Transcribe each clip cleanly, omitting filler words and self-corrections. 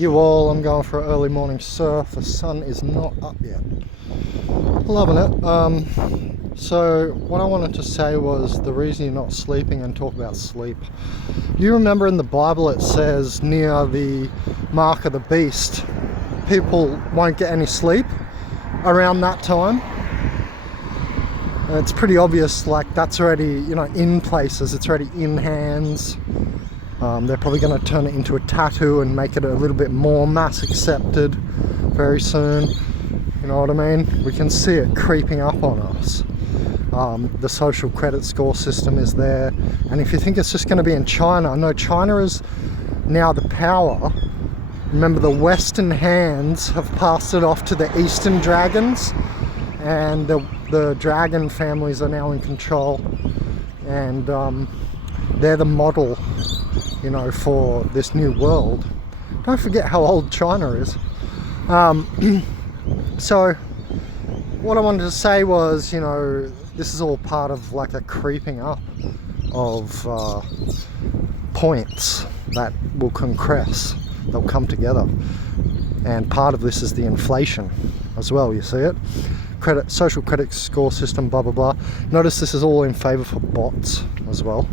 you all. I'm going for an early morning surf. The sun is not up yet. Loving it. So what I wanted to say was the reason you're not sleeping and talk about sleep. You remember in the Bible it says near the mark of the beast, people won't get any sleep around that time. And it's pretty obvious, like that's already, in places, it's already in hands. They're probably going to turn it into a tattoo and make it a little bit more mass accepted very soon. You know what I mean? We can see it creeping up on us. The social credit score system is there. And if you think it's just going to be in China, no, China is now the power. Remember, the Western hands have passed it off to the Eastern dragons, and the dragon families are now in control, and they're the model, for this new world. Don't forget how old China is. So what I wanted to say was, this is all part of like a creeping up of points that will concrete, they'll come together, and part of this is the inflation as well. You see it, social credit score system, blah blah blah. Notice this is all in favor for bots as well.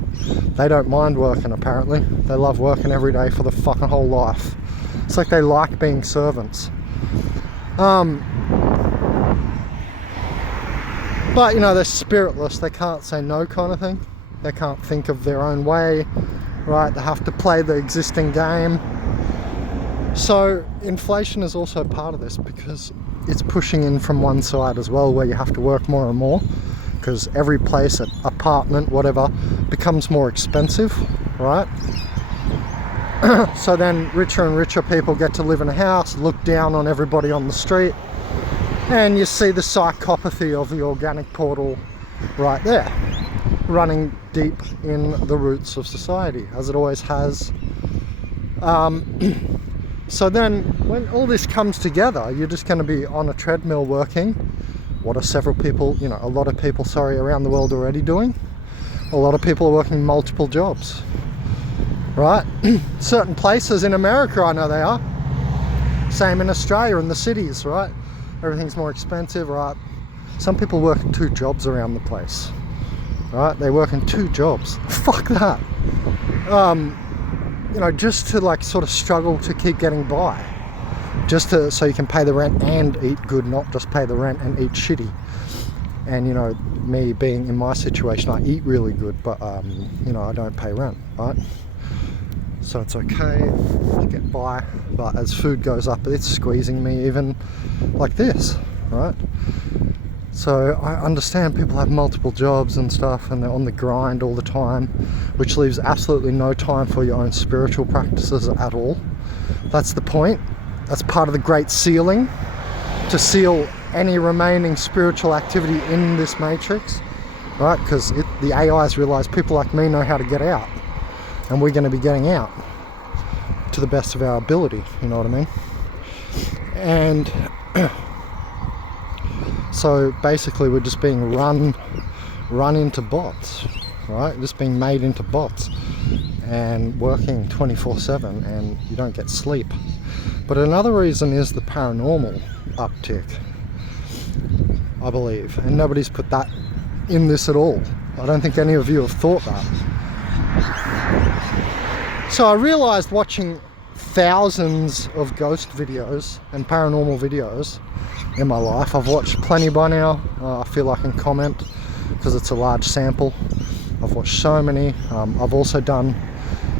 They don't mind working, apparently. They love working every day for the fucking whole life. It's like they like being servants. But they're spiritless. They can't say no, kind of thing. They can't think of their own way, right? They have to play the existing game. So inflation is also part of this, because it's pushing in from one side as well, where you have to work more and more, because every place, apartment, whatever, becomes more expensive, right? So then richer and richer people get to live in a house, look down on everybody on the street, and you see the psychopathy of the organic portal right there, running deep in the roots of society, as it always has. So then when all this comes together, you're just going to be on a treadmill working. What are several people, a lot of people, around the world already doing? A lot of people are working multiple jobs, right? Certain places in America, I know they are. Same in Australia, in the cities, right? Everything's more expensive, right? Some people work 2 jobs around the place, right? They work in 2 jobs. Fuck that. Just to like sort of struggle to keep getting by, so you can pay the rent and eat good, not just pay the rent and eat shitty. And me being in my situation, I eat really good, but I don't pay rent, right? So it's okay to get by, but as food goes up, it's squeezing me even like this, right? So I understand people have multiple jobs and stuff, and they're on the grind all the time, which leaves absolutely no time for your own spiritual practices at all. That's the point. That's part of the Great Sealing, to seal any remaining spiritual activity in this matrix, right? Because the AIs realize people like me know how to get out, and we're going to be getting out to the best of our ability, you know what I mean? And so basically we're just being run into bots, right? Just being made into bots and working 24/7, and you don't get sleep. But another reason is the paranormal uptick, I believe, and nobody's put that in this at all. I don't think any of you have thought that. So I realized, watching thousands of ghost videos and paranormal videos in my life, I've watched plenty by now. I feel I can comment because it's a large sample. I've watched so many. I've also done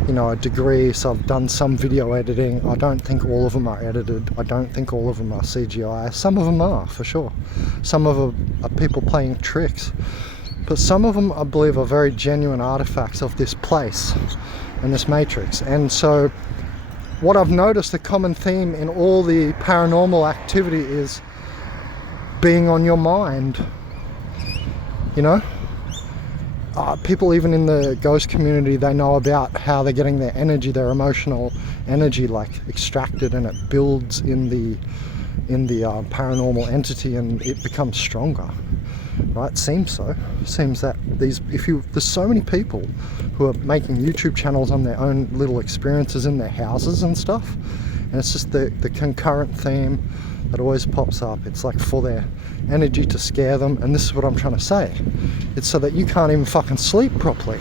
a degree, so I've done some video editing. I don't think all of them are edited. I don't think all of them are CGI. Some of them are, for sure. Some of them are people playing tricks, but some of them, I believe, are very genuine artifacts of this place and this matrix. And so what I've noticed, the common theme in all the paranormal activity is being on your mind. People even in the ghost community, they know about how they're getting their energy, their emotional energy, like extracted, and it builds in the paranormal entity, and it becomes stronger, right? Seems so. Seems that there's so many people who are making YouTube channels on their own little experiences in their houses and stuff, And it's just the concurrent theme that always pops up. It's like for their energy to scare them, and this is what I'm trying to say. It's so that you can't even fucking sleep properly.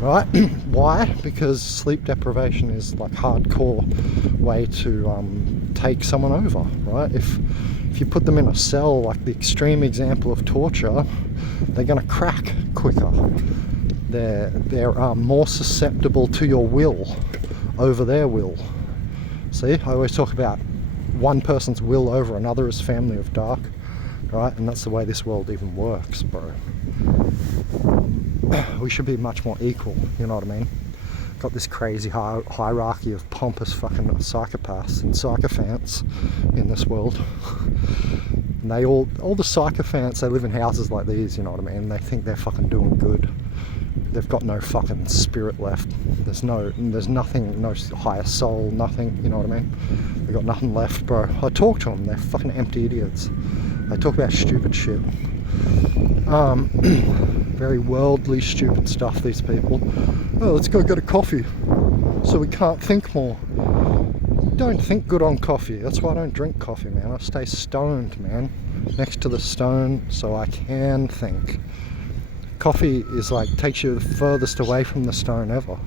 Right? Why? Because sleep deprivation is like hardcore way to take someone over, right? If you put them in a cell, like the extreme example of torture, they're gonna crack quicker. They're more susceptible to your will over their will. See, I always talk about one person's will over another's family of dark, right? And that's the way this world even works, bro. We should be much more equal, you know what I mean? Got this crazy hierarchy of pompous fucking psychopaths and sycophants in this world. And all the sycophants, they live in houses like these, you know what I mean? They think they're fucking doing good. They've got no fucking spirit left. There's nothing, no higher soul, nothing, you know what I mean? They've got nothing left, bro. I talk to them, they're fucking empty idiots. They talk about stupid shit. Very worldly, stupid stuff, these people. Oh, let's go get a coffee so we can't think more. Don't think good on coffee. That's why I don't drink coffee, man. I stay stoned, man. Next to the stone so I can think. Coffee is like, takes you the furthest away from the stone ever.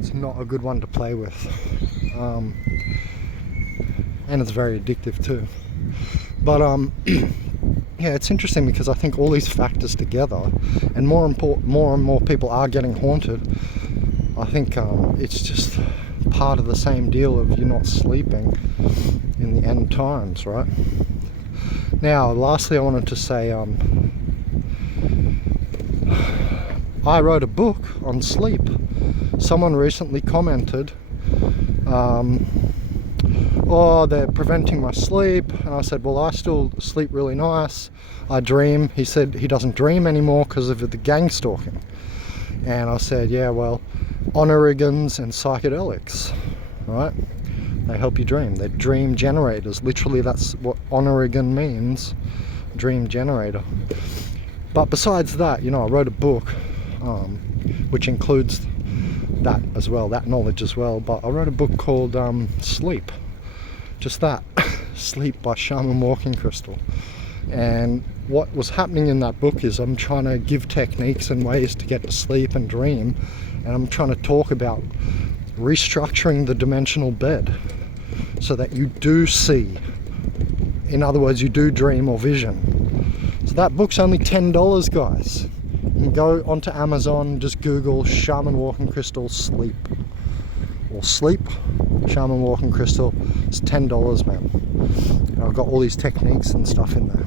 It's not a good one to play with. And it's very addictive too. But yeah, it's interesting because I think all these factors together, and more and more people are getting haunted. I think it's just part of the same deal of you not sleeping in the end times, right? Now, lastly, I wanted to say I wrote a book on sleep. Someone recently commented, oh, they're preventing my sleep. And I said, well, I still sleep really nice. I dream. He said he doesn't dream anymore because of the gang stalking. And I said, yeah, well, onorigons and psychedelics, right? They help you dream. They're dream generators. Literally, that's what onorigan means, dream generator. But besides that, you know, I wrote a book which includes that as well, that knowledge as well. But I wrote a book called Sleep. Just that, Sleep by Shaman Walking Crystal. And what was happening in that book is I'm trying to give techniques and ways to get to sleep and dream. And I'm trying to talk about restructuring the dimensional bed so that you do see. In other words, you do dream or vision. So that book's only $10, guys. You can go onto Amazon, just Google Shaman Walking Crystal Sleep. Or Sleep, Shaman Walking Crystal. It's $10, man. And I've got all these techniques and stuff in there.